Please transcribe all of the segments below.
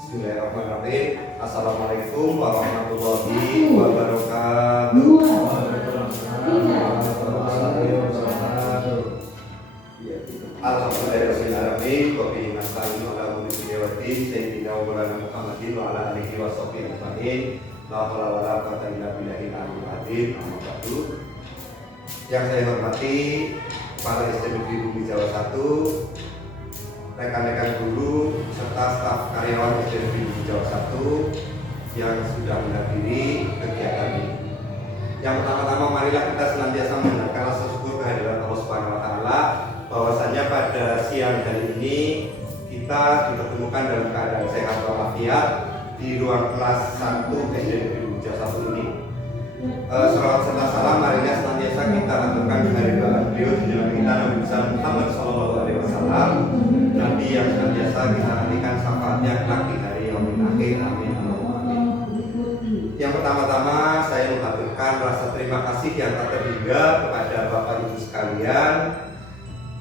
Bismillahirrahmanirrahim. Assalamualaikum warahmatullahi wabarakatuh. Alhamdulillahirrahmanirrahim. Wabihi nasta'inu ala umuri dunya waddin. Sayyidina wa maulana Muhammadin wa ala alihi wa sahbihi ajma'in. La haula wa la quwwata illa billahil aliyyil azim. Amma ba'du. Yang saya hormati para SDM di Bumi Jawa 1, rekan-rekan guru serta staf karyawan SDM di Bumi Jawa 1 yang sudah menghadiri kegiatan ini. Yang pertama-tama marilah kita senantiasa mengucapkan rasa syukur kehadiran Allah Subhanahu wa taala bahwasanya pada siang hari ini kita dipertemukan dalam keadaan sehat walafiat di ruang kelas 1 SDM di Bumi Jawa 1 ini. Salawat serta salam marilah senantiasa kita lakukan kehadiran beliau junjungan kita Nabi besar Muhammad SAW, Nabi yang senantiasa kita nantikan syafaatnya kelak di hari yaumil akhir. Amin. Yang pertama-tama saya mengaturkan rasa terima kasih yang tak terhingga kepada Bapak Ibu sekalian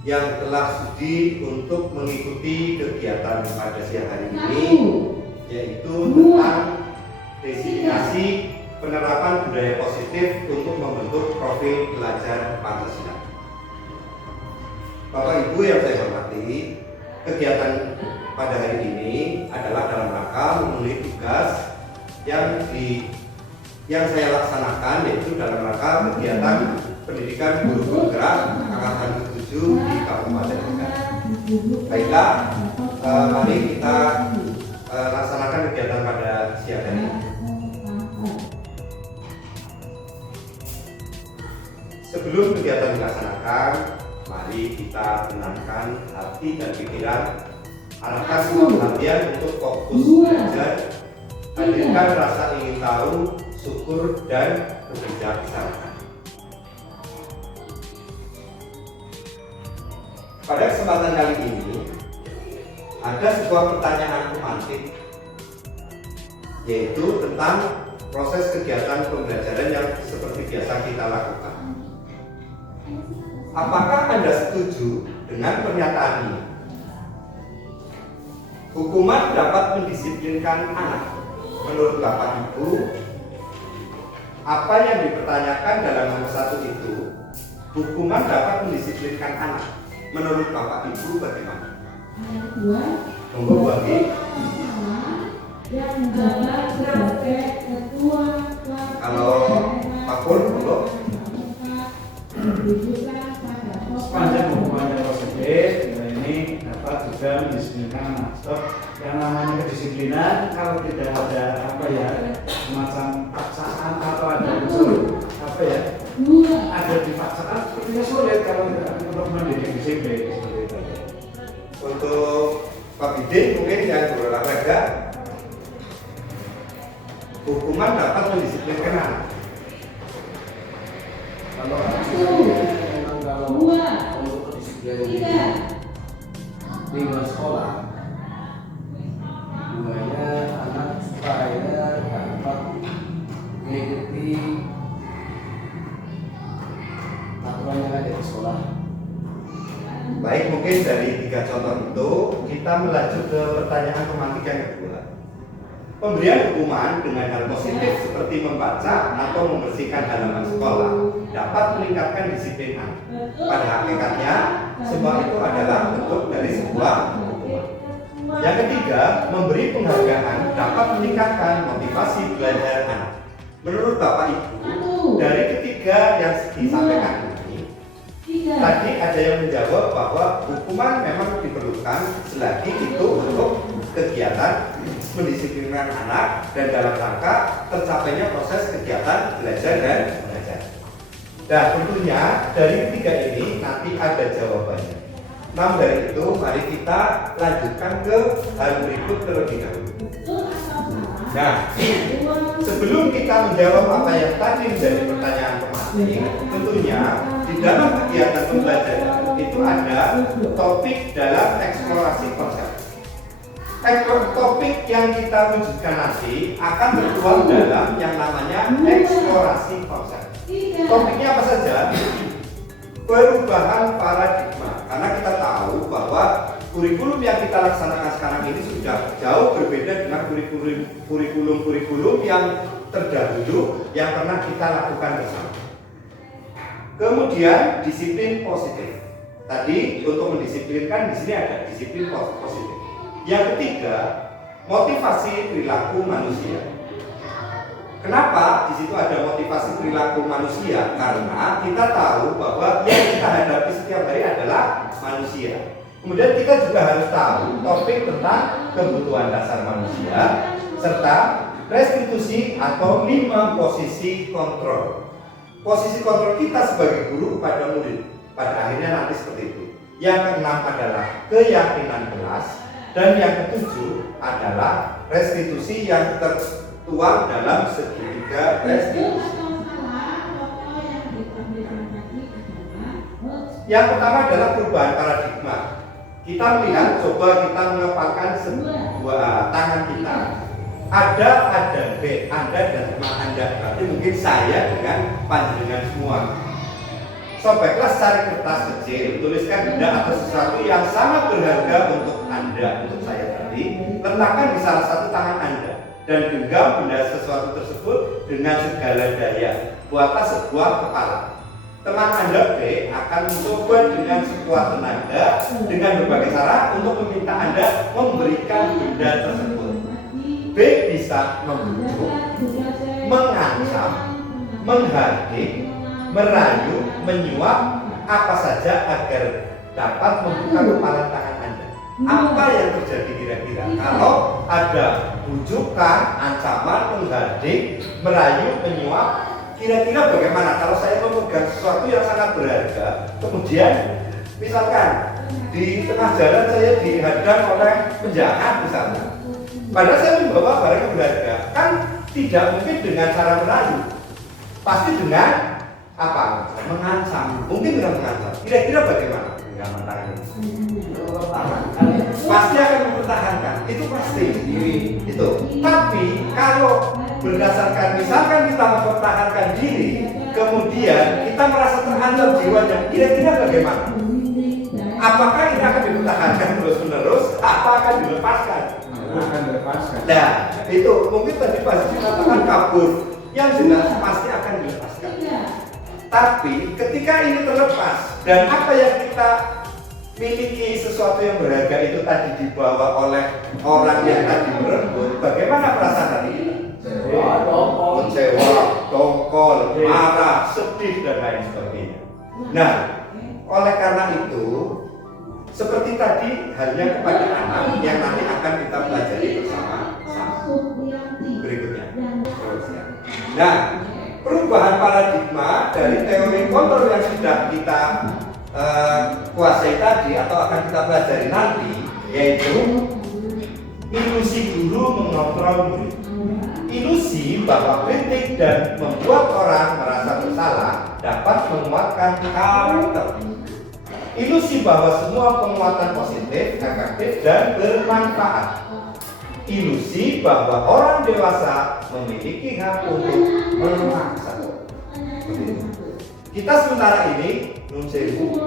yang telah sudi untuk mengikuti kegiatan pada siang hari ini, yaitu tentang destinasi penerapan budaya positif untuk membentuk profil pelajar Pancasila. Bapak Ibu yang saya hormati, kegiatan pada hari ini adalah dalam rangka memenuhi tugas yang saya laksanakan, yaitu dalam rangka kegiatan pendidikan guru penggerak angkatan ke-7 di Kabupaten Tegal. Baiklah, mari kita laksanakan kegiatan pada siang hari ini. Sebelum kegiatan dilaksanakan, mari kita tenangkan hati dan pikiran, arahkan semua perhatian untuk fokus belajar, hadirkan rasa ingin tahu, syukur, dan kebijaksanaan. Pada kesempatan kali ini, ada sebuah pertanyaan pemantik, yaitu tentang proses kegiatan pembelajaran yang seperti biasa kita lakukan. Apakah Anda setuju dengan pernyataan ini? Hukuman dapat mendisiplinkan anak. Menurut Bapak Ibu, apa yang dipertanyakan dalam nomor 1 itu, hukuman dapat mendisiplinkan anak. Menurut Bapak Ibu bagaimana? Monggo bagi kalau Pak Pur, monggo. Sepanjang hukumannya positif, ini dapat juga mendisiplinkan anak. Yang namanya kedisiplinan, kalau tidak ada semacam paksaan atau ada unsur ada dipaksaan, sepertinya sulit kalau tidak untuk mendidik disiplin seperti itu. Untuk Pak Bidin mungkin yang berolahraga, hukuman dapat mendisiplinkan anak. Kalau untuk kedisiplinan di luar sekolah, hubungannya anak supaya dapat mengikuti aturan yang ada di sekolah. Baik, mungkin dari 3 contoh itu kita melaju ke pertanyaan pemantik yang kedua. Pemberian hukuman dengan hal positif seperti membaca atau membersihkan halaman sekolah dapat meningkatkan disiplin anak. Pada hakikatnya, semua itu adalah bentuk dari sebuah hukuman. Yang ketiga, memberi penghargaan dapat meningkatkan motivasi belajar anak. Menurut Bapak Ibu, dari ketiga yang disampaikan ini, tadi ada yang menjawab bahwa hukuman memang diperlukan selagi itu untuk kegiatan mendisiplinkan anak dan dalam rangka tercapainya proses kegiatan belajar dan mengajar. Dan tentunya dari ketiga ini nanti ada jawabannya. Namun dari itu mari kita lanjutkan ke hal berikut terlebih dahulu. Nah, sebelum kita menjawab apa yang tadi menjadi pertanyaan pemantik, tentunya di dalam kegiatan pembelajaran itu ada topik dalam eksplorasi konsep. Topik yang kita wujudkan nanti akan bertuang dalam yang namanya eksplorasi konsep. Topiknya apa saja? Perubahan paradigma. Karena kita tahu bahwa kurikulum yang kita laksanakan sekarang ini sudah jauh berbeda dengan kurikulum yang terdahulu yang pernah kita lakukan bersama. Kemudian disiplin positif. Tadi untuk mendisiplinkan di sini ada disiplin positif. Yang ketiga, motivasi perilaku manusia. Kenapa di situ ada motivasi perilaku manusia? Karena kita tahu bahwa yang kita hadapi setiap hari adalah manusia. Kemudian kita juga harus tahu topik tentang kebutuhan dasar manusia serta restitusi atau 5 posisi kontrol. Posisi kontrol kita sebagai guru kepada murid pada akhirnya nanti seperti itu. Yang keenam adalah keyakinan kelas dan yang ketujuh adalah restitusi yang tertuang dalam segitiga restitusi. Yang pertama adalah perubahan paradigma. Kita melihat, coba kita mengepalkan sebuah tangan kita. Ada B, Anda dan teman Anda. Berarti mungkin saya dengan panjenengan semua. Sobeklah secari kertas kecil, tuliskan benda atau sesuatu yang sangat berharga untuk Anda, untuk saya tadi. Letakkan di salah satu tangan Anda dan genggam benda sesuatu tersebut dengan segala daya. Buatlah sebuah kepala. Teman Anda B akan mencoba dengan sekuat tenaga dengan berbagai cara untuk meminta Anda memberikan benda tersebut. B bisa membujuk, mengancam, menghardik, merayu, menyuap, apa saja agar dapat membuka kepala tangan Anda. Apa yang terjadi kira-kira kalau ada bujukan, ancaman, menghardik, merayu, menyuap? Kira-kira bagaimana kalau saya memegang sesuatu yang sangat berharga, kemudian misalkan di tengah jalan saya dihadang oleh penjahat misalnya, padahal saya membawa barang yang berharga, kan tidak mungkin dengan cara merayu, pasti dengan apa? Mengancam, mungkin dengan mengancam. Kira-kira bagaimana? Dengan tangan pasti akan mempertahankan, itu pasti. Itu. Tapi kalau berdasarkan misalkan kita mempertahankan diri, kemudian kita merasa terancam jiwanya, kira-kira bagaimana? Apakah ini akan dipertahankan terus-menerus? Apa akan dilepaskan? Akan dilepaskan. Nah, itu mungkin tadi pasti dikatakan kabur, yang jelas pasti akan dilepaskan. Tapi ketika ini terlepas dan apa yang kita miliki sesuatu yang berharga itu tadi dibawa oleh orang yang tadi merenggut, bagaimana perasaan hati kita? Kecewa, dongkol, marah, sedih dan lain sebagainya. Nah, oleh karena itu, seperti tadi halnya kepada anak yang nanti akan kita pelajari bersama berikutnya. Nah, perubahan paradigma dari teori kontrol yang sudah kita kuasai tadi atau akan kita pelajari nanti, yaitu ilusi guru mengontrol murid. Ilusi bahwa kritik dan membuat orang merasa bersalah dapat menguatkan karakter. Ilusi bahwa semua penguatan positif, efektif, dan bermanfaat. Ilusi bahwa orang dewasa memiliki hak untuk memaksa. Kita sementara ini, nun sewu,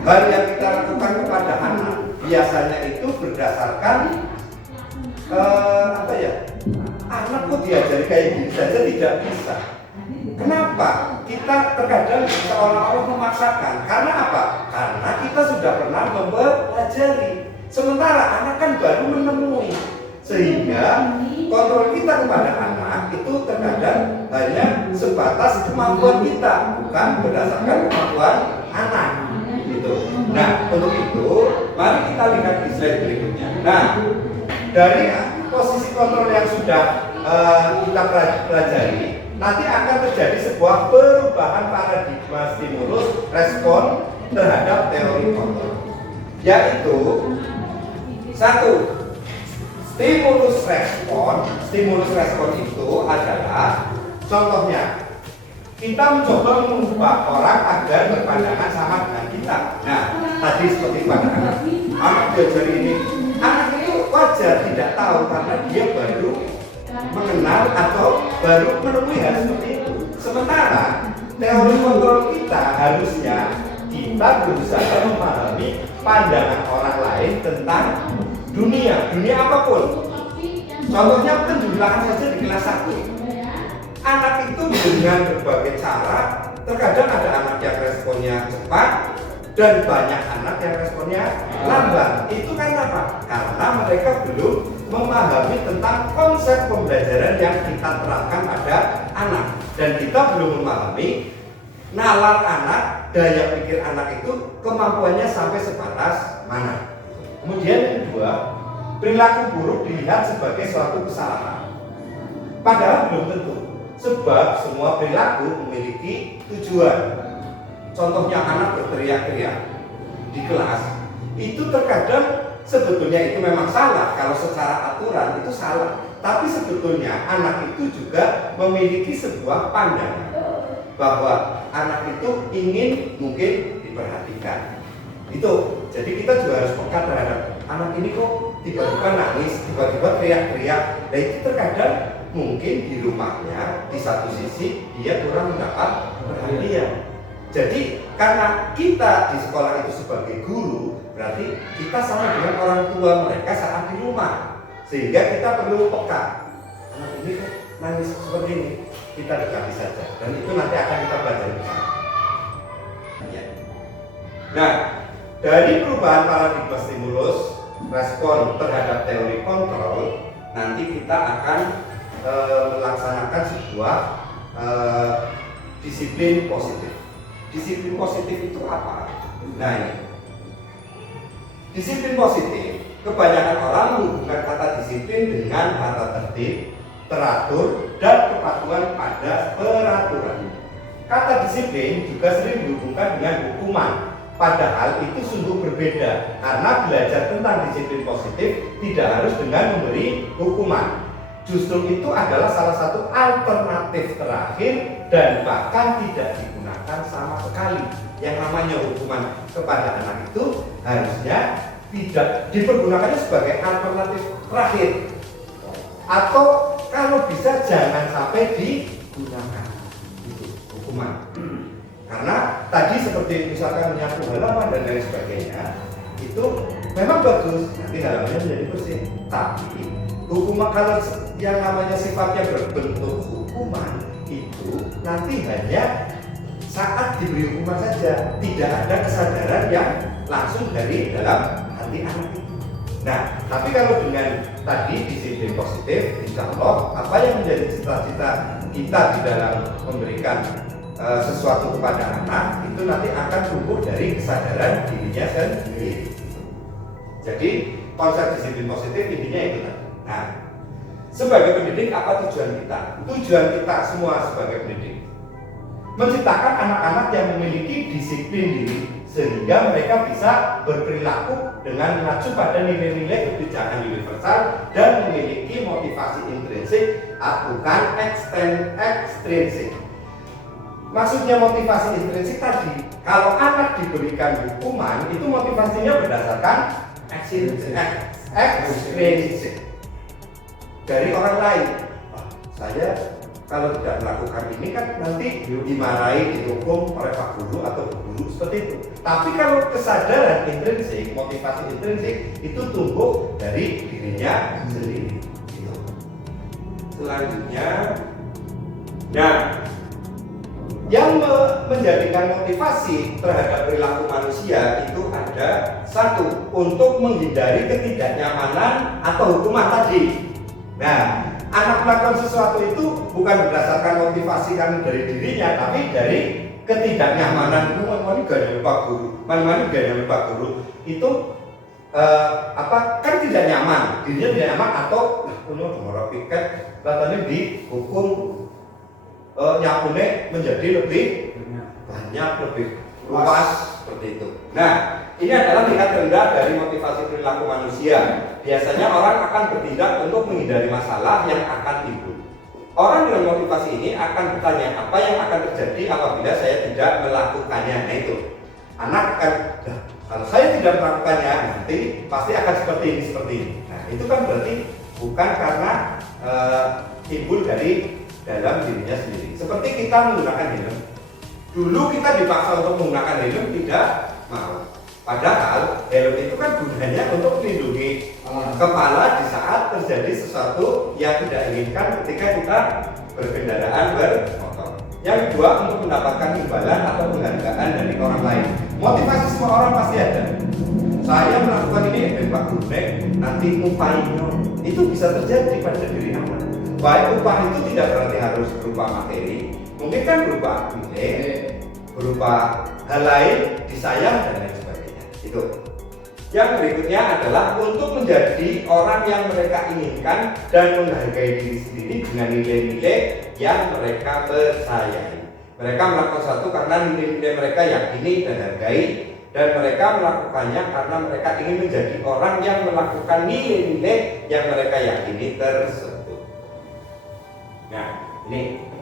hal yang kita lakukan kepada anak biasanya itu berdasarkan anak kok diajari kayak gini saja tidak bisa. Kenapa? Kita terkadang seolah-olah memaksakan. Karena apa? Karena kita sudah pernah mempelajari. Sementara anak kan baru menemui. Sehingga kontrol kita kepada anak itu terkadang hanya sebatas kemampuan kita, bukan berdasarkan kemampuan anak. Gitu. Nah, untuk itu, mari kita lihat di slide berikutnya. Nah, dari posisi kontrol yang sudah kita pelajari, nanti akan terjadi sebuah perubahan paradigma stimulus respon terhadap teori kontrol, yaitu satu, stimulus respon. Stimulus respon itu adalah contohnya kita mencoba mengubah orang agar berpandangan sama dengan kita. Nah, tadi seperti pandangan anak diajari ini, anak itu wajar tidak tahu karena dia baru mengenal atau baru menemui hal seperti itu. Sementara teori kontrol kita harusnya kita berusaha memahami pandangan orang lain tentang dunia apapun. Contohnya penjumlahan saja di kelas 1. Anak itu dengan berbagai cara, terkadang ada anak yang responnya cepat dan banyak anak yang responnya lambat. Itu kan apa? Karena mereka belum memahami tentang konsep pembelajaran yang kita terapkan pada anak, dan kita belum memahami nalar anak, daya pikir anak itu kemampuannya sampai sebatas mana. Kemudian yang kedua, perilaku buruk dilihat sebagai suatu kesalahan. Padahal belum tentu, sebab semua perilaku memiliki tujuan. Contohnya anak berteriak-teriak di kelas, itu terkadang sebetulnya itu memang salah. Kalau secara aturan itu salah, tapi sebetulnya anak itu juga memiliki sebuah pandangan bahwa anak itu ingin mungkin diperhatikan. Itu, jadi kita juga harus peka terhadap anak ini kok tiba-tiba nangis, tiba-tiba teriak-teriak. Nah itu terkadang mungkin di rumahnya di satu sisi dia kurang mendapat perhatian. Jadi karena kita di sekolah itu sebagai guru, berarti kita sama dengan orang tua mereka saat di rumah, sehingga kita perlu peka. Anak ini kan nangis seperti ini, kita dekati saja, dan itu nanti akan kita pelajari bersama. Nah, dari perubahan paradigma stimulus respon terhadap teori kontrol, nanti kita akan melaksanakan sebuah disiplin positif. Disiplin positif itu apa? Nah ini, disiplin positif, kebanyakan orang menghubungkan kata disiplin dengan kata tertib, teratur, dan kepatuhan pada peraturan. Kata disiplin juga sering dihubungkan dengan hukuman. Padahal itu sungguh berbeda, karena belajar tentang disiplin positif tidak harus dengan memberi hukuman. Justru itu adalah salah satu alternatif terakhir dan bahkan tidak digunakan sama sekali. Yang namanya hukuman kepada anak itu harusnya tidak dipergunakannya sebagai alternatif terakhir, atau kalau bisa jangan sampai digunakan itu hukuman. Karena tadi seperti misalkan menyapu halaman dan lain sebagainya, itu memang bagus, nanti halamannya menjadi bersih. Tapi hukuman kalau yang namanya sifatnya berbentuk hukuman itu nanti hanya saat diberi hukuman saja, tidak ada kesadaran yang langsung dari dalam hati anak itu. Nah, tapi kalau dengan tadi disiplin positif, insya Allah apa yang menjadi cita-cita kita di dalam memberikan sesuatu kepada anak itu nanti akan tumbuh dari kesadaran dirinya sendiri. Jadi konsep disiplin positif intinya itu. Nah, sebagai pendidik apa tujuan kita? Tujuan kita semua sebagai pendidik menciptakan anak-anak yang memiliki disiplin diri sehingga mereka bisa berperilaku dengan mengacu pada nilai-nilai kebijakan universal dan memiliki motivasi intrinsik, bukan ekstrinsik. Maksudnya motivasi intrinsik tadi, kalau anak diberikan hukuman itu motivasinya berdasarkan ekstrinsik dari orang lain. Saya kalau tidak melakukan ini kan nanti dimarahi, dihukum oleh Pak Guru atau Bu Guru seperti itu. Tapi kalau kesadaran intrinsik, motivasi intrinsik itu tumbuh dari dirinya sendiri. Selanjutnya, nah, yang menjadikan motivasi terhadap perilaku manusia itu ada satu, untuk menghindari ketidaknyamanan atau hukuman tadi. Nah, anak melakukan sesuatu itu bukan berdasarkan motivasi kan dari dirinya, tapi dari ketidaknyamanan. Mana gak nyampe Pak Guru, mana gak nyampe Pak Guru. Itu kan tidak nyaman, dirinya tidak nyaman atau punya orang piket, katanya dihukum nyapune menjadi lebih banyak, lebih luas seperti itu. Nah, ini adalah tingkat rendah dari motivasi perilaku manusia. Biasanya orang akan bertindak untuk menghindari masalah yang akan timbul. Orang dengan motivasi ini akan bertanya, apa yang akan terjadi apabila saya tidak melakukannya? Nah itu, anak akan, kalau saya tidak melakukannya nanti pasti akan seperti ini. Nah itu kan berarti bukan karena timbul dari dalam dirinya sendiri. Seperti kita menggunakan helm. Dulu kita dipaksa untuk menggunakan helm, tidak mau. Padahal helm itu kan gunanya untuk melindungi kepala di saat terjadi sesuatu yang tidak inginkan ketika kita berkendaraan bermotor. Yang kedua, untuk mendapatkan imbalan atau penghargaan dari orang lain. Motivasi semua orang pasti ada. Saya melakukan ini dan Pak Guru, nanti upahnya itu bisa terjadi pada diri anak. Baik upah itu tidak berarti harus berupa materi, mungkin kan berupa nilai, berupa hal lain, disayang dan lain sebagainya. Itu. Yang berikutnya adalah untuk menjadi orang yang mereka inginkan dan menghargai diri sendiri dengan nilai-nilai yang mereka percayai. Mereka melakukan sesuatu karena nilai-nilai mereka yakini dan hargai, dan mereka melakukannya karena mereka ingin menjadi orang yang melakukan nilai-nilai yang mereka yakini tersebut. Nah, ini.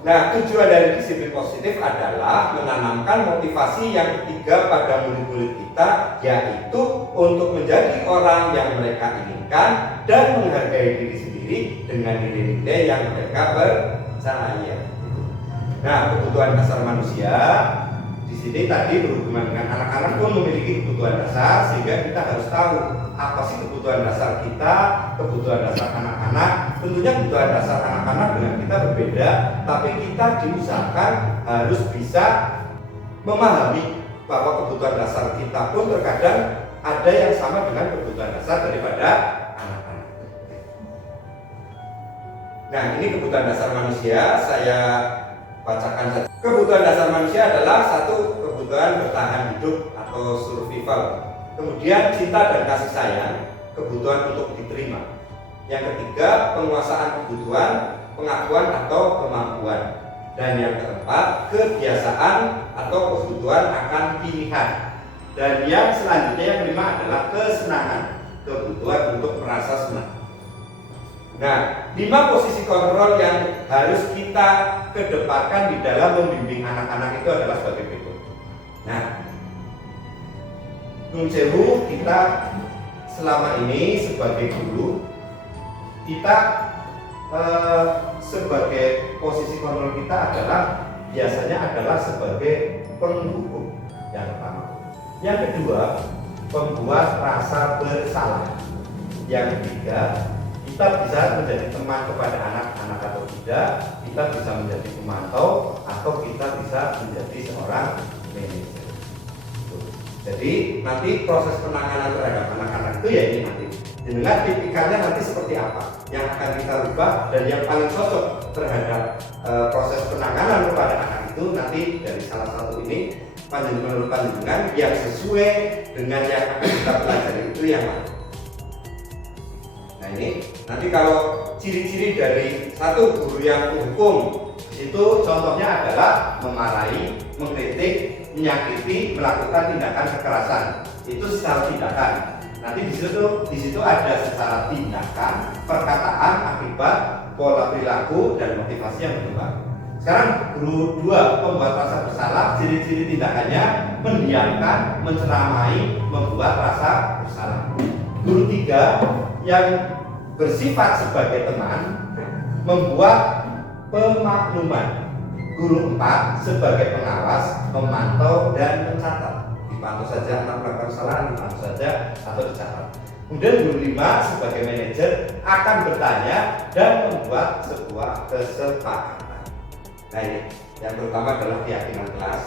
Nah, tujuan dari disiplin positif adalah menanamkan motivasi yang ketiga pada murid-murid kita, yaitu untuk menjadi orang yang mereka inginkan dan menghargai diri sendiri dengan nilai-nilai yang mereka percaya. Nah, kebutuhan dasar manusia di sini tadi berhubungan dengan anak-anak pun memiliki kebutuhan dasar, sehingga kita harus tahu apa sih kebutuhan dasar kita, kebutuhan dasar anak-anak. Tentunya kebutuhan dasar anak-anak dengan kita berbeda, tapi kita diusahakan harus bisa memahami bahwa kebutuhan dasar kita pun terkadang ada yang sama dengan kebutuhan dasar daripada anak-anak. Nah, ini kebutuhan dasar manusia, saya bacakan saja. Kebutuhan dasar manusia adalah satu, kebutuhan bertahan hidup atau survival. Kemudian cinta dan kasih sayang, kebutuhan untuk diterima. Yang ketiga, penguasaan kebutuhan, pengakuan atau kemampuan. Dan yang keempat, kebiasaan atau kebutuhan akan pilihan. Dan yang selanjutnya yang kelima adalah kesenangan, kebutuhan untuk merasa senang. Nah, 5 posisi kontrol yang harus kita kedepankan di dalam membimbing anak-anak itu adalah sebagai berikut. Nah, Nun sewu, kita selama ini sebagai guru, kita sebagai posisi kontrol kita adalah biasanya adalah sebagai penghukum yang pertama. Yang kedua, pembuat rasa bersalah. Yang ketiga, kita bisa menjadi teman kepada anak-anak atau tidak, kita bisa menjadi pemantau, atau kita bisa menjadi seorang manajer. Jadi nanti proses penanganan terhadap anak-anak itu ya ini nanti dengan tipikalnya nanti seperti apa yang akan kita rubah, dan yang paling cocok terhadap proses penanganan kepada anak itu nanti dari salah satu ini menurut panjenengan yang sesuai dengan yang akan kita pelajari itu yang mana. Nah ini nanti kalau ciri-ciri dari satu guru yang menghukum itu contohnya adalah memarahi, mengkritik, menyakiti, melakukan tindakan kekerasan. Itu secara tindakan. Nanti di situ ada secara tindakan, perkataan, akibat, pola perilaku, dan motivasi yang berkembang. Sekarang guru 2, pembuat rasa bersalah, ciri-ciri tindakannya mendiamkan, menceramai, membuat rasa bersalah. Guru 3 yang bersifat sebagai teman, membuat pemakluman. Guru 4 sebagai pengawas, memantau dan mencatat. Dipantau saja anak melakukan kesalahan, dipantau saja atau dicatat. Kemudian guru 5 sebagai manajer akan bertanya dan membuat sebuah kesepakatan. Nah ini yang pertama adalah keyakinan kelas.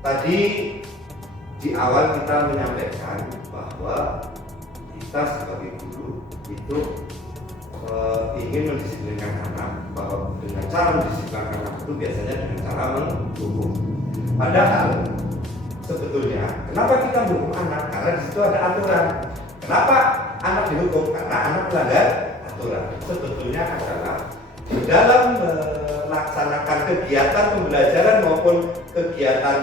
Tadi di awal kita menyampaikan bahwa kita sebagai guru itu ingin mendisiplinkan anak, bahwa dengan cara mendisiplinkan anak itu biasanya dengan cara menghukum. Padahal sebetulnya kenapa kita menghukum anak? Karena di situ ada aturan. Kenapa anak dihukum? Karena anak melanggar aturan. Sebetulnya adalah di dalam melaksanakan kegiatan pembelajaran maupun kegiatan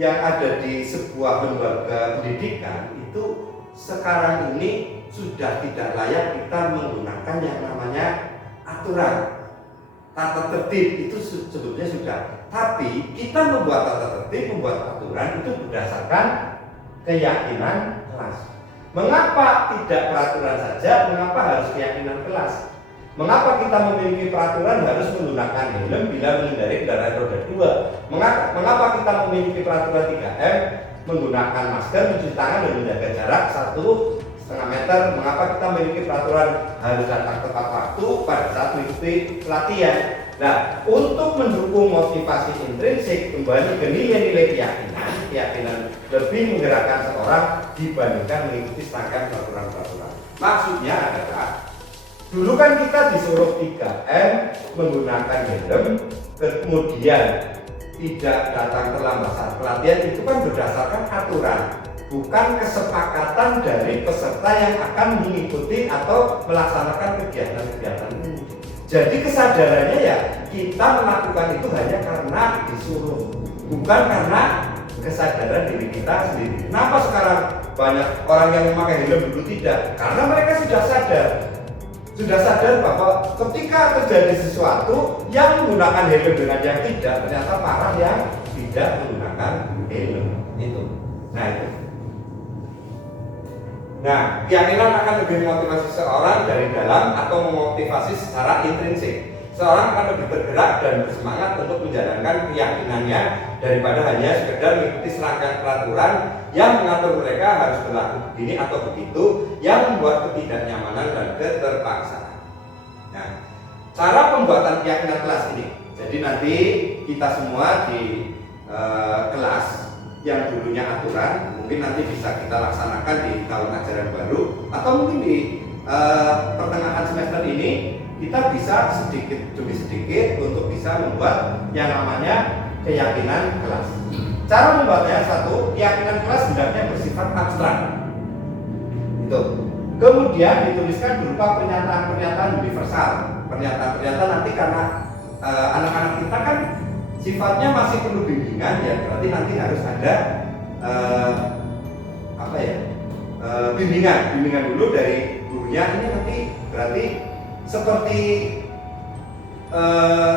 yang ada di sebuah lembaga pendidikan itu sekarang ini sudah tidak layak kita menggunakan yang namanya aturan. Tata tertib itu sebetulnya sudah, tapi kita membuat tata tertib, membuat aturan itu berdasarkan keyakinan kelas. Mengapa tidak peraturan saja? Mengapa harus keyakinan kelas? Mengapa kita memiliki peraturan harus menggunakan helm bila mengendari kendaraan roda 2? Mengapa kita memiliki peraturan 3M menggunakan masker, mencuci tangan dan menjaga jarak 1,5 meter? Mengapa kita memiliki peraturan harus datang tepat waktu pada saat mengikuti pelatihan? Nah, untuk mendukung motivasi intrinsik kembali ke nilai-nilai keyakinan lebih menggerakkan seorang dibandingkan mengikuti serangkaian peraturan-peraturan. Maksudnya adalah dulu kan kita disuruh 3M menggunakan helm, kemudian tidak datang terlambat saat pelatihan, itu kan berdasarkan aturan, bukan kesepakatan dari peserta yang akan mengikuti atau melaksanakan kegiatan-kegiatan ini. Jadi kesadarannya ya kita melakukan itu hanya karena disuruh, bukan karena kesadaran diri kita sendiri. Kenapa sekarang banyak orang yang memakai helm dulu tidak? Karena mereka sudah sadar bahwa ketika terjadi sesuatu yang menggunakan helm dengan yang tidak, ternyata parah yang tidak menggunakan helm itu. Nah, keyakinan akan lebih memotivasi seorang dari dalam atau memotivasi secara intrinsik. Seorang akan lebih bergerak dan bersemangat untuk menjalankan keyakinannya daripada hanya sekedar mengikuti serangkaian peraturan yang mengatur mereka harus berlaku begini atau begitu, yang membuat ketidaknyamanan dan keterpaksaan. Nah, cara pembuatan keyakinan kelas ini. Jadi nanti kita semua di kelas yang dulunya aturan, mungkin nanti bisa kita laksanakan di tahun ajaran baru, atau mungkin di pertengahan semester ini kita bisa sedikit demi sedikit untuk bisa membuat yang namanya keyakinan kelas. Cara membuatnya, satu, keyakinan kelas hendaknya bersifat abstrak. Itu. Kemudian dituliskan berupa pernyataan-pernyataan universal. Pernyataan-pernyataan nanti karena anak-anak kita kan sifatnya masih perlu bimbingan, ya berarti nanti harus ada bimbingan dulu dari gurunya. Ini nanti berarti seperti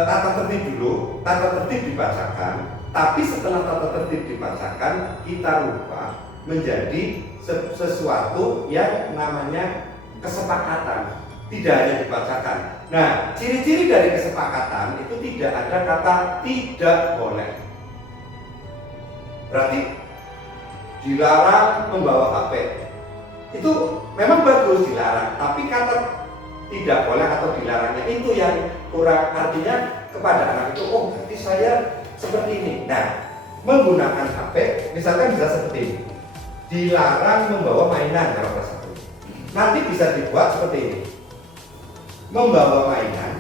tata tertib dulu, tata tertib dibacakan, tapi setelah tata tertib dibacakan kita rubah menjadi sesuatu yang namanya kesepakatan, tidak hanya dibacakan. Nah, ciri-ciri dari kesepakatan itu tidak ada kata tidak boleh. Berarti dilarang membawa HP. Itu memang bagus dilarang, tapi kata tidak boleh atau dilarangnya itu yang kurang, artinya kepada anak itu, oh berarti saya seperti ini. Nah, menggunakan HP misalkan bisa seperti ini. Dilarang membawa mainan kalau kelas 1. Nanti bisa dibuat seperti ini. Membawa mainan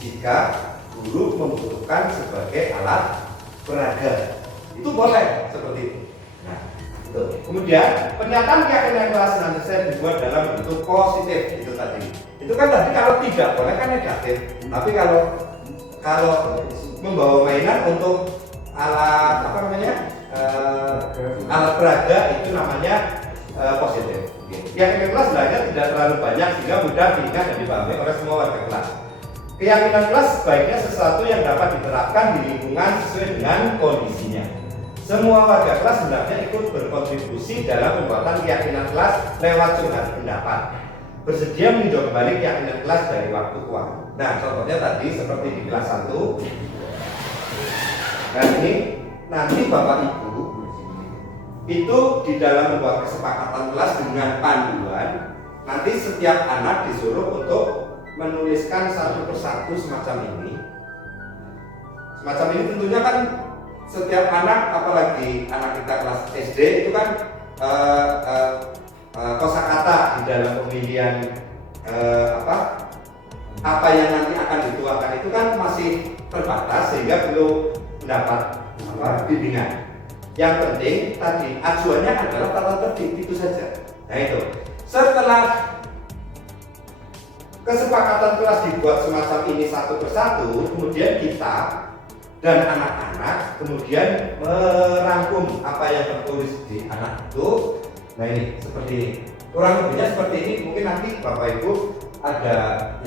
jika guru membutuhkan sebagai alat peraga, itu boleh seperti itu. Nah, itu. Kemudian pernyataan keyakinan kelas nanti saya dibuat dalam bentuk positif itu tadi. Itu kan tadi kalau tidak boleh kan negatif. Tapi kalau membawa mainan untuk alat alat peraga itu namanya positif. Keyakinan kelas sebenarnya tidak terlalu banyak sehingga mudah diingat dan dipahami oleh semua warga kelas. Keyakinan kelas sebaiknya sesuatu yang dapat diterapkan di lingkungan sesuai dengan kondisinya. Semua warga kelas hendaknya ikut berkontribusi dalam pembuatan keyakinan kelas lewat surat pendapat. Bersedia meninjau kembali keyakinan kelas dari waktu ke waktu. Nah, contohnya tadi seperti di kelas 1. Nah, ini nanti Bapak Ibu itu di dalam membuat kesepakatan kelas dengan panduan, nanti setiap anak disuruh untuk menuliskan satu persatu semacam ini. Semacam ini tentunya kan setiap anak, apalagi anak kita kelas SD itu kan kosakata di dalam pemilihan apa yang nanti akan dituangkan itu kan masih terbatas sehingga belum mendapat bimbingan. Yang penting tadi acuannya adalah tata tertib, itu saja. Nah itu. Setelah kesepakatan kelas dibuat semacam ini satu persatu, kemudian kita dan anak-anak kemudian merangkum apa yang tertulis di anak itu. Nah ini seperti ini. Kurang lebihnya seperti ini. Mungkin nanti Bapak Ibu ada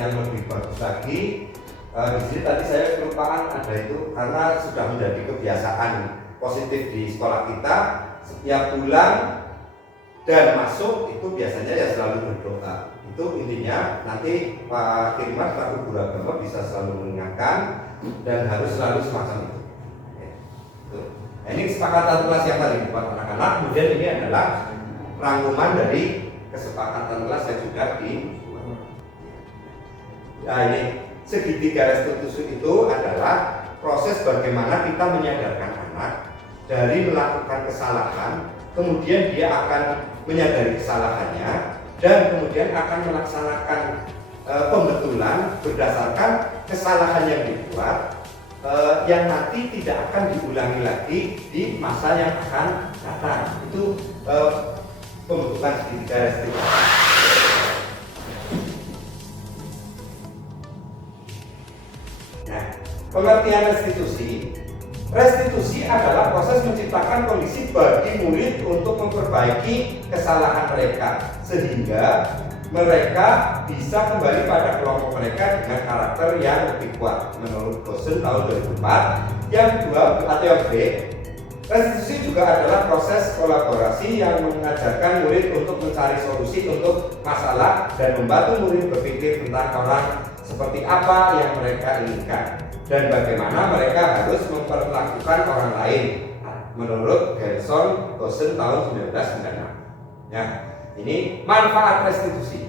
yang lebih bagus lagi. Di sini tadi saya kelupaan ada itu karena sudah menjadi kebiasaan positif di sekolah kita. Setiap pulang dan masuk itu biasanya ya selalu berdoa. Itu intinya, nanti Pak Kiriman selaku guru agama bisa selalu mengingatkan dan harus selalu semacam itu. Nah, ini kesepakatan kelas yang tadi buat anak-anak. Kemudian ini adalah rangkuman dari kesepakatan kelas yang sudah dibuat. Nah, ini segitiga restitusi itu adalah proses bagaimana kita menyadarkan anak dari melakukan kesalahan, kemudian dia akan menyadari kesalahannya dan kemudian akan melaksanakan pembetulan berdasarkan kesalahan yang dibuat, yang nanti tidak akan diulangi lagi di masa yang akan datang. Itu pembentukan segitiga restitusi. Nah, pengertian restitusi adalah proses menciptakan kondisi bagi murid untuk memperbaiki kesalahan mereka sehingga mereka bisa kembali pada kelompok mereka dengan karakter yang lebih kuat. Menurut Gosen tahun 2004. Yang kedua atau yang B, restitusi juga adalah proses kolaborasi yang mengajarkan murid untuk mencari solusi untuk masalah dan membantu murid berpikir tentang orang seperti apa yang mereka inginkan dan bagaimana mereka harus memperlakukan orang lain. Menurut Gerson Gosen tahun 1996. Ya, ini manfaat restitusi.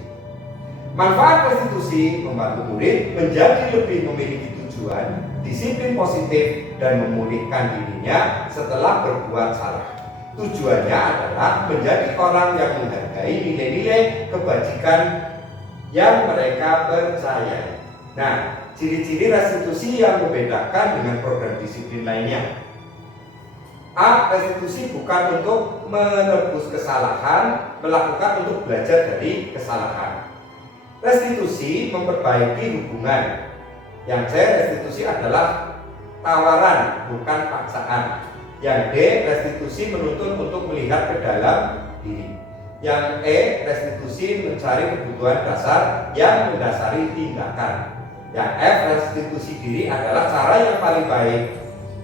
Manfaat restitusi membantu murid menjadi lebih memiliki tujuan, disiplin positif, dan memulihkan dirinya setelah berbuat salah. Tujuannya adalah menjadi orang yang menghargai nilai-nilai kebajikan yang mereka percayai. Nah, ciri-ciri restitusi yang membedakan dengan program disiplin lainnya. A. Restitusi bukan untuk menebus kesalahan, melakukan untuk belajar dari kesalahan. Restitusi memperbaiki hubungan. Yang C. Restitusi adalah tawaran, bukan paksaan. Yang D. Restitusi menuntun untuk melihat ke dalam diri. Yang E. Restitusi mencari kebutuhan dasar yang mendasari tindakan. Yang F. Restitusi diri adalah cara yang paling baik.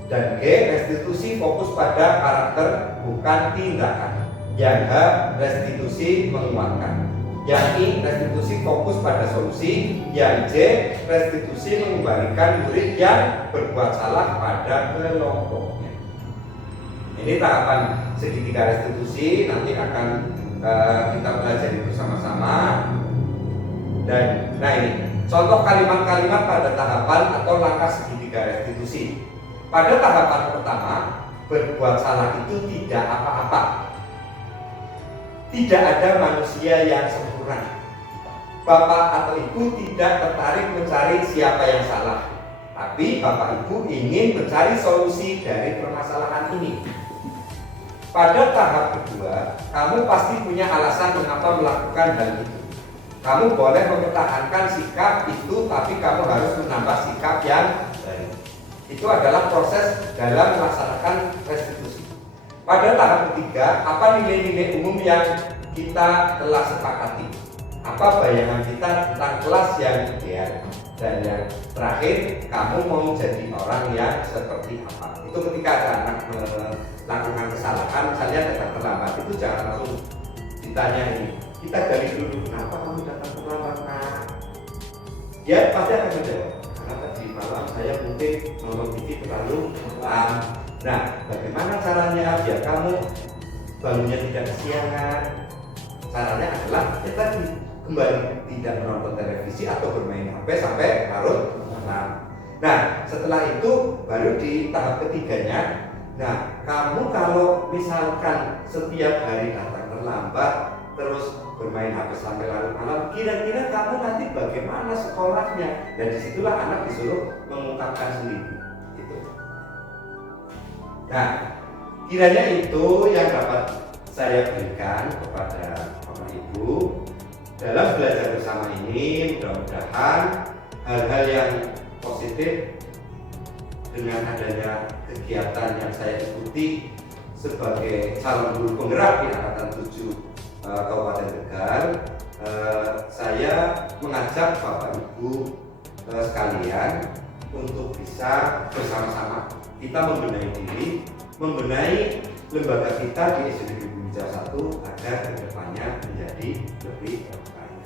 Dan G. Restitusi fokus pada karakter, bukan tindakan. Yang H. Restitusi menguatkan. Yang I. Restitusi fokus pada solusi. Yang J. Restitusi mengembalikan murid yang berbuat salah pada kelompoknya. Ini tahapan segitiga restitusi, nanti akan kita pelajari bersama-sama. Dan nah, ini contoh kalimat-kalimat pada tahapan atau langkah segitiga restitusi. Pada tahapan pertama, berbuat salah itu tidak apa-apa. Tidak ada manusia yang sempurna. Bapak atau ibu tidak tertarik mencari siapa yang salah, tapi bapak ibu ingin mencari solusi dari permasalahan ini. Pada tahap kedua, kamu pasti punya alasan mengapa melakukan hal itu. Kamu boleh mempertahankan sikap itu, tapi kamu harus menambah sikap yang baru. Itu adalah proses dalam melaksanakan restitusi. Pada tahap ketiga, apa nilai-nilai umum yang kita telah sepakati? Apa bayangan kita tentang kelas yang ideal? Dan yang terakhir, kamu mau jadi orang yang seperti apa? Itu ketika ada anak melakukan kesalahan, misalnya datang terlambat, itu jangan langsung ditanya ini. Kita gali dulu, kenapa kamu datang terlambat, nak? Dia pasti akan menjawab, karena tadi malam saya mungkin nonton TV terlalu malam. Nah, bagaimana caranya biar kamu bangunnya tidak kesiangan? Caranya adalah ya tadi, kembali tidak menonton televisi atau bermain HP sampai larut malam. Nah, setelah itu baru di tahap ketiganya. Nah, kamu kalau misalkan setiap hari datang terlambat terus bermain HP sampai larut malam, kira-kira kamu nanti bagaimana sekolahnya? Dan disitulah anak disuruh mengungkapkan sendiri. Nah, kiranya itu yang dapat saya berikan kepada Bapak Ibu dalam belajar bersama ini. Mudah-mudahan hal-hal yang positif dengan adanya kegiatan yang saya ikuti sebagai calon guru penggerak di Angkatan 7 Kabupaten Tegal, saya mengajak Bapak Ibu sekalian untuk bisa bersama-sama kita membenahi diri, membenahi lembaga kita di SD Negeri Bumi Jaya 1 agar kedepannya menjadi lebih baik.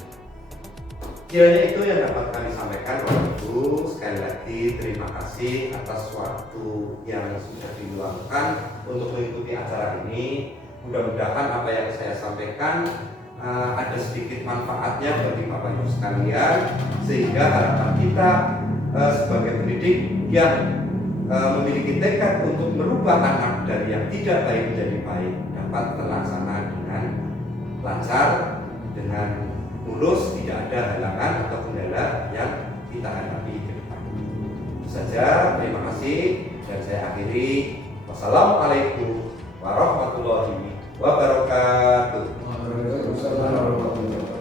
Kiranya itu yang dapat kami sampaikan Bapak Ibu. Sekali lagi terima kasih atas waktu yang sudah diluangkan untuk mengikuti acara ini. Mudah-mudahan apa yang saya sampaikan ada sedikit manfaatnya bagi Bapak Ibu sekalian, sehingga harapan kita sebagai pendidik yang memiliki tekad untuk merubah anak dari yang tidak baik menjadi baik dapat terlaksana dengan lancar, dengan mulus, tidak ada halangan atau kendala yang kita hadapi ke depan. Itu saja, terima kasih dan saya akhiri. Wassalamualaikum warahmatullahi wabarakatuh. Waalaikumsalam warahmatullahi wabarakatuh.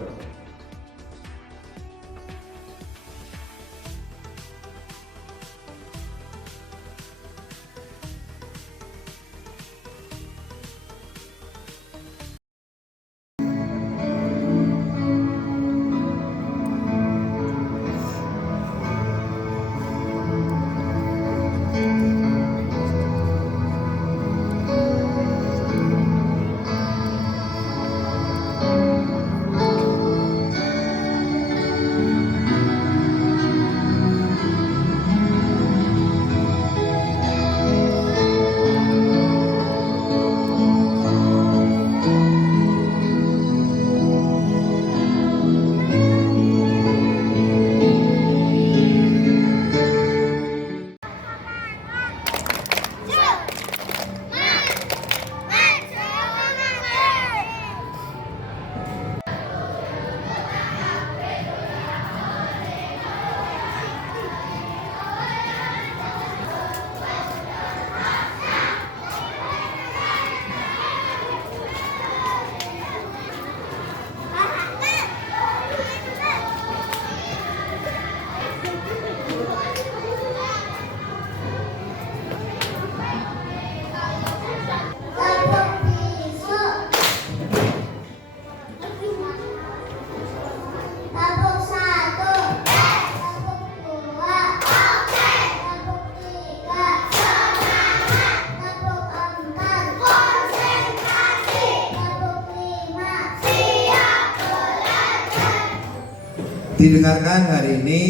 Didengarkan hari ini,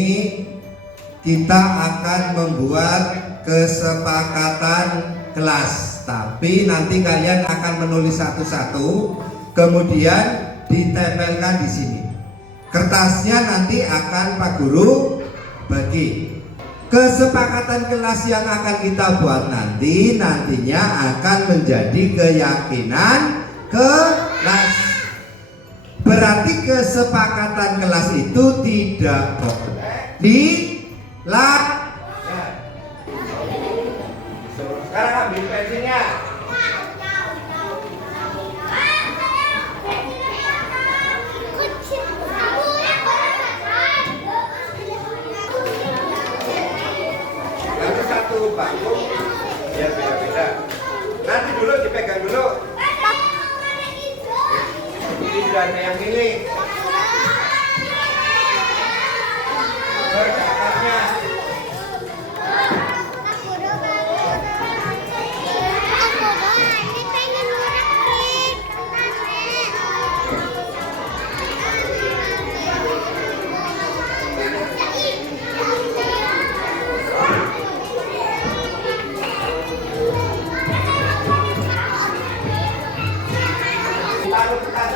kita akan membuat kesepakatan kelas, tapi nanti kalian akan menulis satu-satu, kemudian ditempelkan di sini. Kertasnya nanti akan Pak Guru bagi. Kesepakatan kelas yang akan kita buat nantinya akan menjadi keyakinan kelas. Berarti kesepakatan kelas itu tidak boleh dilanggar. Sekarang ambil pensilnya. Nanti satu bangku biar beda-beda. Nanti dulu dipegang dulu. Tidak ada yang milih. Berkatnya.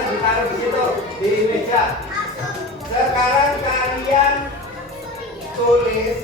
Ditaruh di situ di meja. Sekarang kalian tulis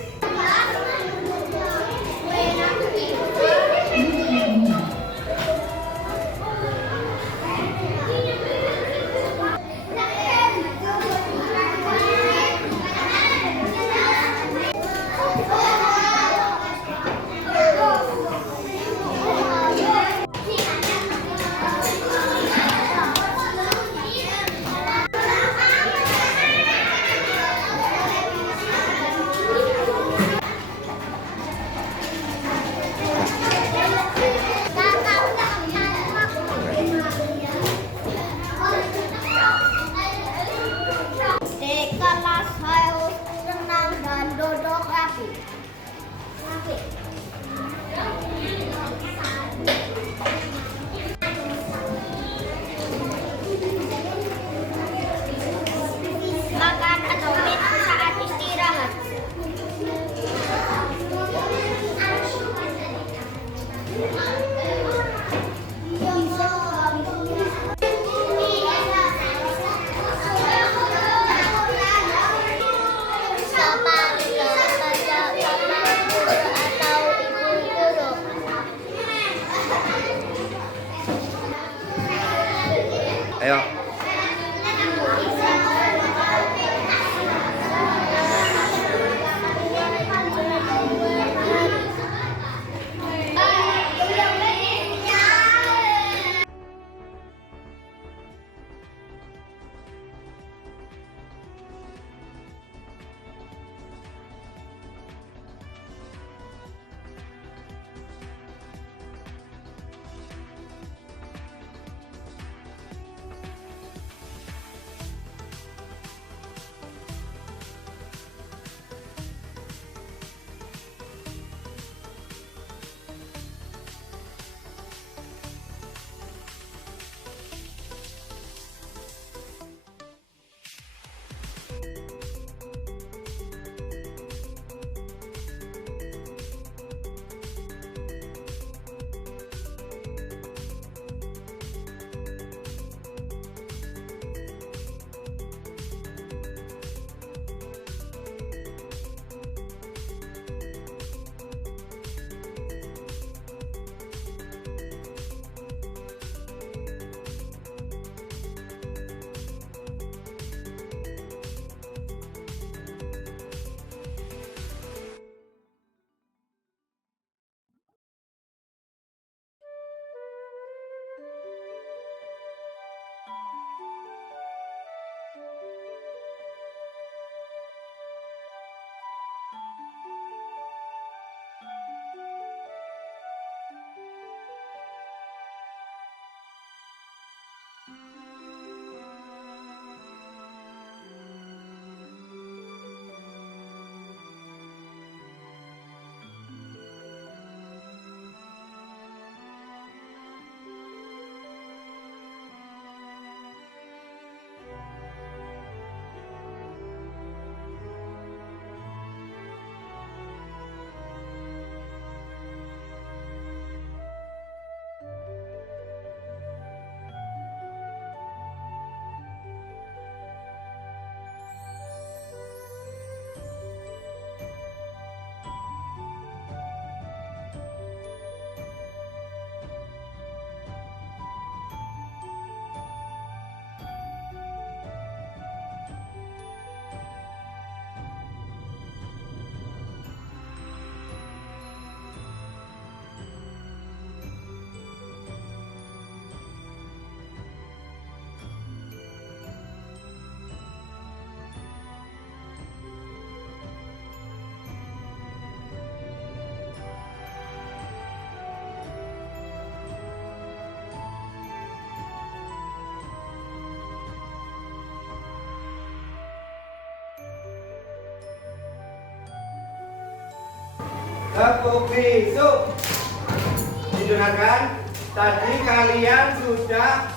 makan atau minum. bapak kepada bapak guru atau ibu guru. Ayo. Tepuk bisu. Didengarkan, tadi kalian sudah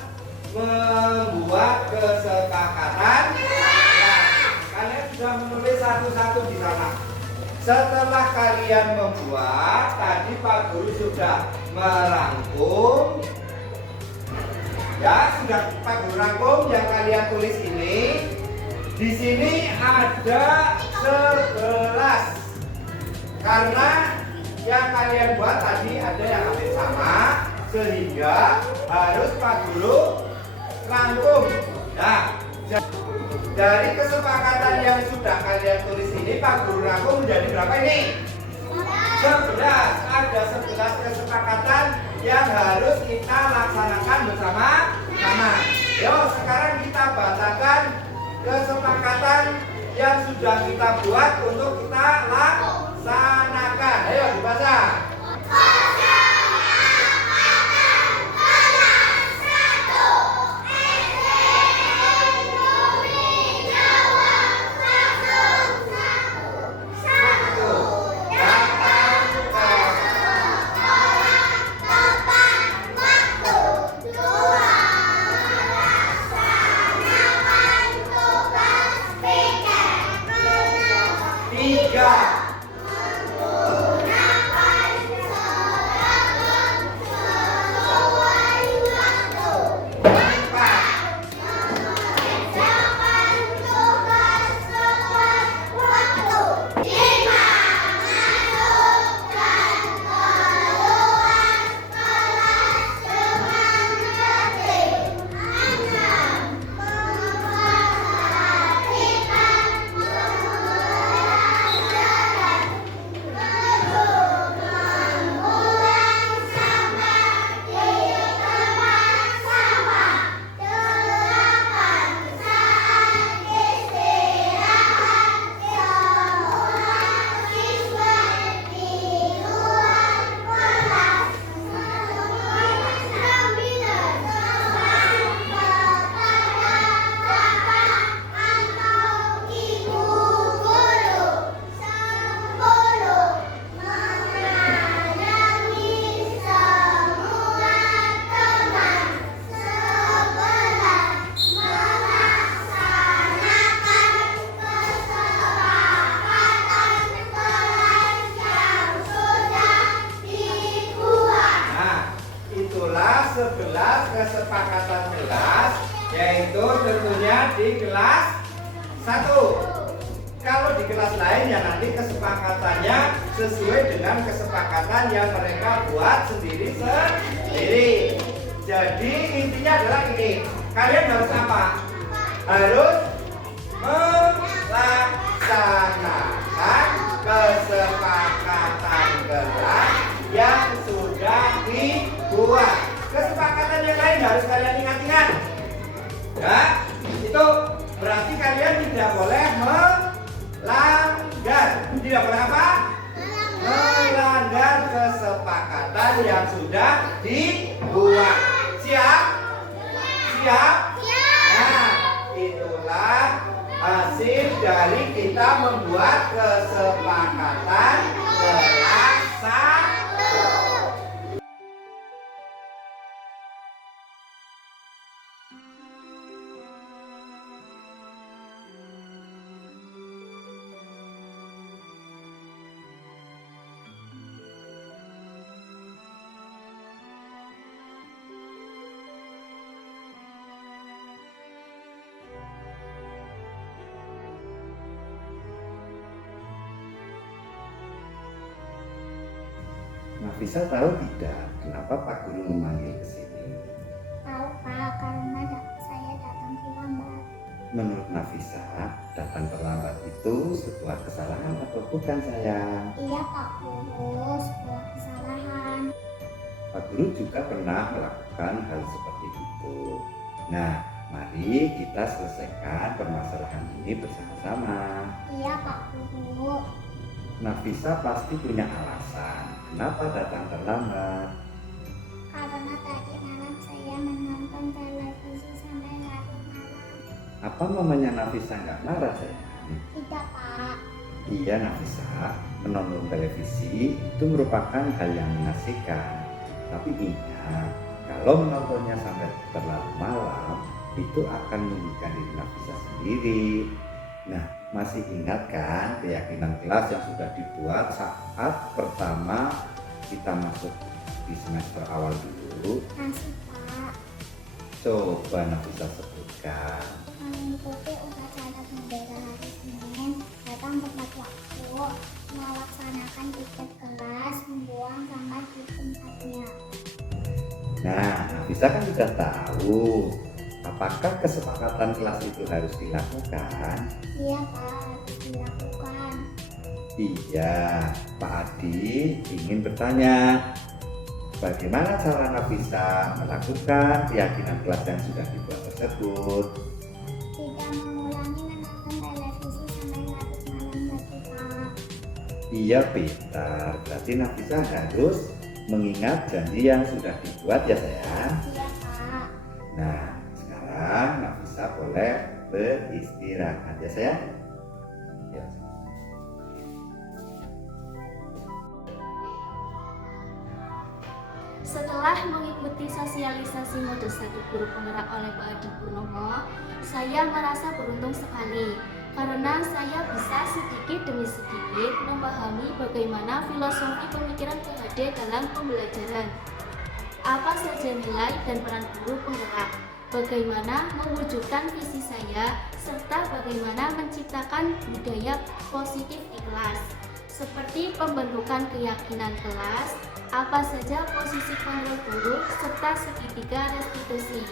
membuat kesepakatan. Nah, kalian sudah menulis satu-satu di sana. Setelah kalian membuat, tadi Pak Guru sudah merangkum. Ya, sudah Pak Guru rangkum yang kalian tulis ini. Di sini ada 11. Karena yang kalian buat tadi ada yang hampir sama, sehingga harus Pak Guru rangkum. Nah, dari kesepakatan yang sudah kalian tulis ini, Pak Guru rangkum menjadi berapa ini? 11. Ada 11 kesepakatan yang harus kita laksanakan bersama-sama. Yuk, sekarang kita bacakan kesepakatan yang sudah kita buat untuk kita laksanakan. Ayo dibaca. nanti kesepakatannya sesuai dengan kesepakatan yang mereka buat sendiri. Jadi intinya adalah ini, kalian harus apa? Harus melaksanakan kesepakatan kelas yang sudah dibuat. Kesepakatan yang lain harus kalian ingat-ingat. Ya, itu berarti kalian tidak boleh melanggar. Tidak boleh apa? Melanggar kesepakatan yang sudah dibuat. Siap? Siap? Nah, itulah hasil dari kita membuat kesepakatan kelas 1. Nafisa tahu tidak kenapa Pak Guru memanggil ke sini? Tahu Pak, karena saya datang terlambat. Menurut Nafisa, datang terlambat itu sebuah kesalahan atau bukan sayang? Iya Pak Guru, sebuah kesalahan. Pak Guru juga pernah melakukan hal seperti itu. Nah, mari kita selesaikan permasalahan ini bersama-sama. Iya Pak Guru. Nafisa pasti punya alasan kenapa datang terlambat. Karena tadi malam saya menonton televisi sampai larut malam. Apa mamanya Nafisa nggak marah sayang? Tidak Pak. Iya Nafisa, menonton televisi itu merupakan hal yang mengasihkan. Tapi ingat, kalau menontonnya sampai terlalu malam, itu akan merugikan diri Nafisa sendiri. Nah, masih ingat kan keyakinan kelas yang sudah dibuat saat pertama kita masuk di semester awal dulu? Masih Pak. Coba Nafisa sebutkan. Mengikuti upacara bendera hari Senin, datang tepat waktu, melaksanakan tiket kelas, membuang sampah di tempatnya. Nah, Nafisa kan sudah tahu. Apakah kesepakatan kelas itu harus dilakukan? Iya Pak, harus dilakukan. Iya, Pak Adi ingin bertanya, bagaimana cara Nafisa melakukan keyakinan kelas yang sudah dibuat tersebut? Tidak mengulangi menonton televisi sampai larut malam lagi Pak. Iya, pintar. Berarti Nafisa harus mengingat janji yang sudah dibuat ya sayang. Iya Pak. Nah, sekarang Nafisa boleh beristirahat ya sayang. Ya. Setelah mengikuti sosialisasi mode 1 guru penggerak oleh Pak Adi Purnomo, saya merasa beruntung sekali karena saya bisa sedikit demi sedikit memahami bagaimana filosofi pemikiran PhD dalam pembelajaran. Apa saja nilai dan peran guru penggerak, bagaimana mewujudkan visi saya, serta bagaimana menciptakan budaya positif di kelas, seperti pembentukan keyakinan kelas, apa saja posisi kontrol guru, serta segitiga restitusi.